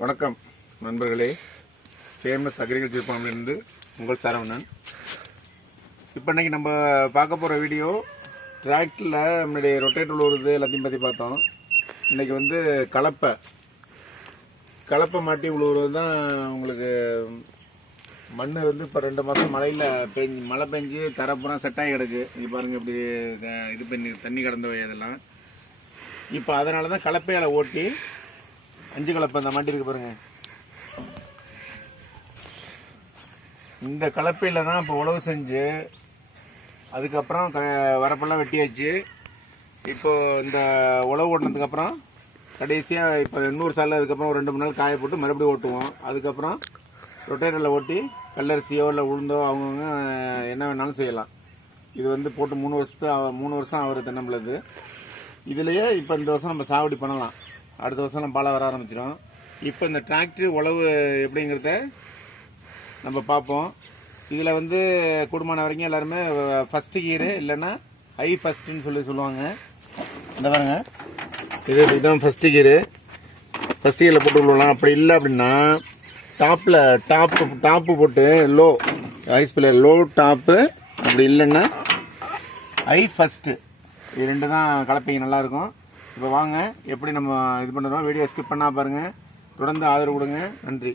வணக்கம் நண்பர்களே. Famous agriculture ஃபார்ம்லேருந்து உங்கள் சரவணன். இப்போ இன்னைக்கு நம்ம பார்க்க போகிற வீடியோ டிராக்டரில் முன்னாடி ரொட்டேட் உழுவுறது எல்லாத்தையும் பற்றி பார்த்தோம். இன்னைக்கு வந்து கலப்பை. கலப்பை மாட்டி உழுவுறது தான் உங்களுக்கு மண் வந்து இப்போ ரெண்டு மாதம் மழையில் பெஞ்சு மழை பெஞ்சு தரப்புறம் செட்டாகி கிடக்கு. இங்கே பாருங்கள் இப்படி இது பண்ணி தண்ணி கடந்தவை அதெல்லாம் இப்போ அதனால தான் கலப்பையால் ஓட்டி அஞ்சு கலப்பை அந்த மாட்டி இருக்கு பாருங்க. இந்த கலப்பையில தான் இப்போ உழவு செஞ்சு அதுக்கப்புறம் க வரப்பெல்லாம் வெட்டியாச்சு. இப்போ இந்த உழவு ஓட்டினதுக்கப்புறம் கடைசியாக இப்போ எண்ணூறு சாலில் அதுக்கப்புறம் ஒரு ரெண்டு மூணு நாள் காய போட்டு மறுபடியும் ஓட்டுவோம். அதுக்கப்புறம் ரொட்டேட்டரில் ஓட்டி கல்லரிசியோ இல்லை உளுந்தோ அவங்கவுங்க என்ன வேணாலும் செய்யலாம். இது வந்து போட்டு மூணு வருஷத்து மூணு வருஷம் ஆகுது தென்னம்பிள்ளது இதுலேயே இப்போ இந்த வருஷம் நம்ம சாவடி பண்ணலாம். அடுத்த வருஷம் நம்ம பாலை வர ஆரம்பிச்சிடும் இப்போ இந்த டிராக்டர் உழவு எப்படிங்கிறத நம்ம பார்ப்போம். இதில் வந்து குடும்பமான வரைக்கும் எல்லாருமே ஃபஸ்ட்டு கீரு இல்லைன்னா ஹை ஃபஸ்ட்டுன்னு சொல்லி சொல்லுவாங்க. இந்த பாருங்க. இது இதுதான் ஃபஸ்ட்டு கீரு ஃபஸ்ட் கீரில் போட்டு விடலாம் அப்படி இல்லை அப்படின்னா டாப்பில் டாப்பு டாப்பு போட்டு லோ ஐஸ் பிள்ளை லோ டாப்பு அப்படி இல்லைன்னா ஐ ஃபஸ்ட்டு இது ரெண்டு தான் கலப்பைங்க நல்லாயிருக்கும் இப்போ வாங்க எப்படி நம்ம இது பண்ணுறோம் வீடியோ ஸ்கிப் பண்ணால் பாருங்கள் தொடர்ந்து ஆதரவு கொடுங்க. நன்றி.